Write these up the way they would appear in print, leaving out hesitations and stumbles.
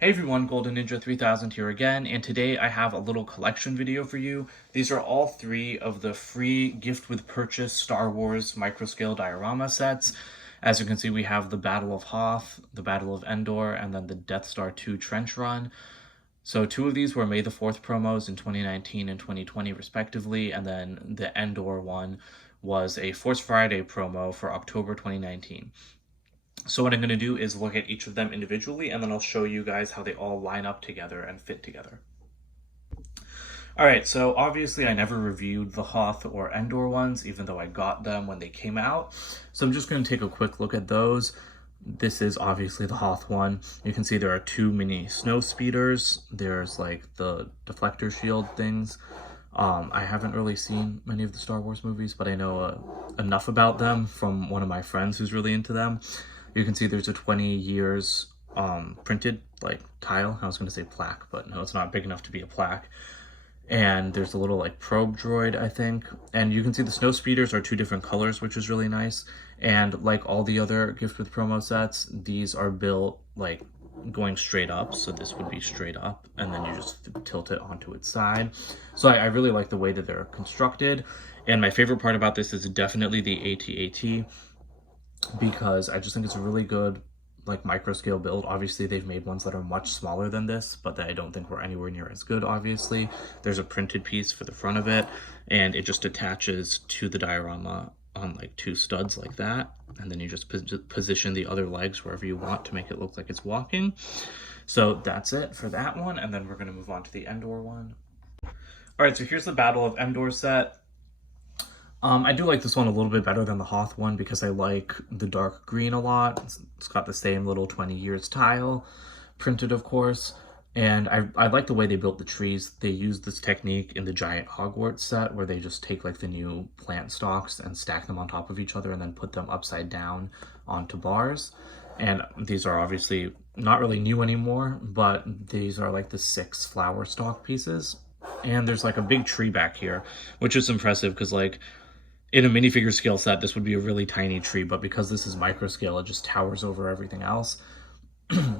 Hey everyone, Golden Ninja 3000 here again, and today I have a little collection video for you. These are all three of the free gift with purchase Star Wars Microscale diorama sets. As you can see, we have the Battle of Hoth, the Battle of Endor, and then the Death Star 2 Trench Run. So two of these were May the 4th promos in 2019 and 2020 respectively, and then the Endor one was a Force Friday promo for October 2019. So what I'm going to do is look at each of them individually, and then I'll show you guys how they all line up together and fit together. All right, so obviously I never reviewed the Hoth or Endor ones, even though I got them when they came out. So I'm just going to take a quick look at those. This is obviously the Hoth one. You can see there are two mini snow speeders. There's like the deflector shield things. I haven't really seen many of the Star Wars movies, but I know enough about them from one of my friends who's really into them. You can see there's a 20 years printed like tile. I was going to say plaque, but no, it's not big enough to be a plaque. And there's a little like probe droid, I think. And you can see the snow speeders are two different colors, which is really nice. And like all the other gift with promo sets, these are built like going straight up. So this would be straight up, and then you just tilt it onto its side. So I really like the way that they're constructed. And my favorite part about this is definitely the AT-AT, because I just think it's a really good like microscale build. Obviously they've made ones that are much smaller than this, but that I don't think were anywhere near as good. Obviously there's a printed piece for the front of it, and it just attaches to the diorama on like two studs like that, and then you just position the other legs wherever you want to make it look like it's walking. So that's it for that one, and then we're going to move on to the Endor one. All right, so here's the Battle of Endor set. I do like this one a little bit better than the Hoth one because I like the dark green a lot. It's got the same little 20 years tile, printed of course. And I like the way they built the trees. They used this technique in the giant Hogwarts set where they just take like the new plant stalks and stack them on top of each other and then put them upside down onto bars. And these are obviously not really new anymore, but these are like the 6 flower stalk pieces. And there's like a big tree back here, which is impressive because like in a minifigure scale set, this would be a really tiny tree, but because this is micro scale, it just towers over everything else.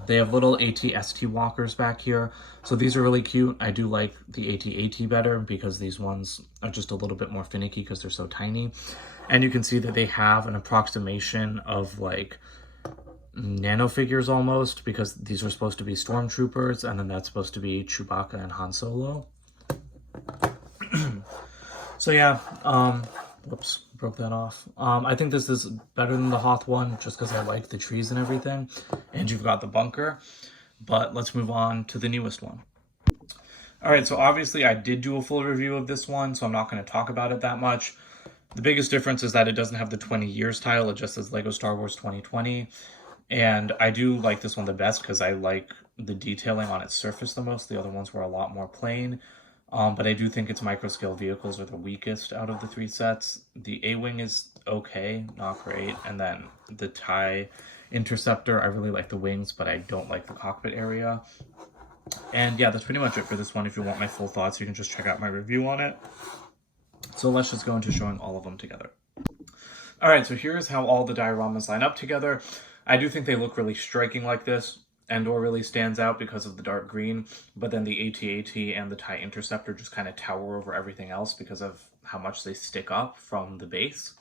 They have little AT-ST walkers back here, so these are really cute. I do like the AT-AT better because these ones are just a little bit more finicky because they're so tiny. And you can see that they have an approximation of like nano figures almost, because these are supposed to be stormtroopers, and then that's supposed to be Chewbacca and Han Solo. So yeah, whoops, broke that off. I think this is better than the Hoth one just because I like the trees and everything. And you've got the bunker. But let's move on to the newest one. All right, so obviously I did do a full review of this one, so I'm not going to talk about it that much. The biggest difference is that it doesn't have the 20 years tile, it just says Lego Star Wars 2020. And I do like this one the best because I like the detailing on its surface the most. The other ones were a lot more plain. But I do think its microscale vehicles are the weakest out of the 3 sets. The A-Wing is okay, not great. And then the TIE Interceptor, I really like the wings, but I don't like the cockpit area. And yeah, that's pretty much it for this one. If you want my full thoughts, you can just check out my review on it. So let's just go into showing all of them together. All right, so here's how all the dioramas line up together. I do think they look really striking like this. Endor really stands out because of the dark green, but then the AT-AT and the TIE Interceptor just kind of tower over everything else because of how much they stick up from the base.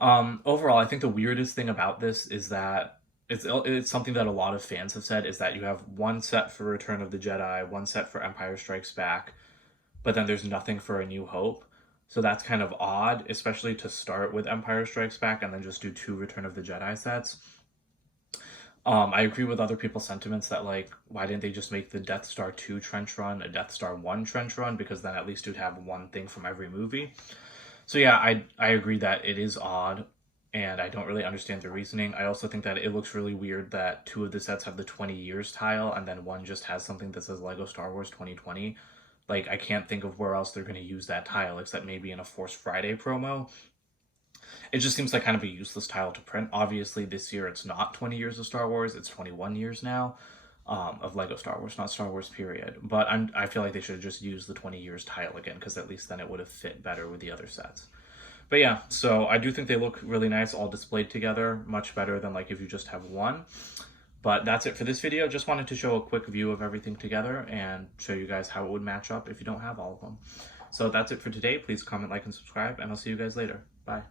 Overall, I think the weirdest thing about this is that it's something that a lot of fans have said, is that you have one set for Return of the Jedi, one set for Empire Strikes Back, but then there's nothing for A New Hope. So that's kind of odd, especially to start with Empire Strikes Back and then just do 2 Return of the Jedi sets. I agree with other people's sentiments that, like, why didn't they just make the Death Star 2 trench run a Death Star 1 trench run? Because then at least you'd have one thing from every movie. So yeah, I agree that it is odd, and I don't really understand the reasoning. I also think that it looks really weird that 2 of the sets have the 20 years tile, and then one just has something that says Lego Star Wars 2020. Like, I can't think of where else they're going to use that tile, except maybe in a Force Friday promo. It just seems like kind of a useless tile to print. Obviously, this year it's not 20 years of Star Wars, it's 21 years now of Lego Star Wars, not Star Wars period. But I feel like they should have just used the 20 years tile again, because at least then it would have fit better with the other sets. But yeah, so I do think they look really nice all displayed together, much better than like if you just have one. But that's it for this video. Just wanted to show a quick view of everything together and show you guys how it would match up if you don't have all of them. So that's it for today. Please comment, like, and subscribe, and I'll see you guys later. Bye.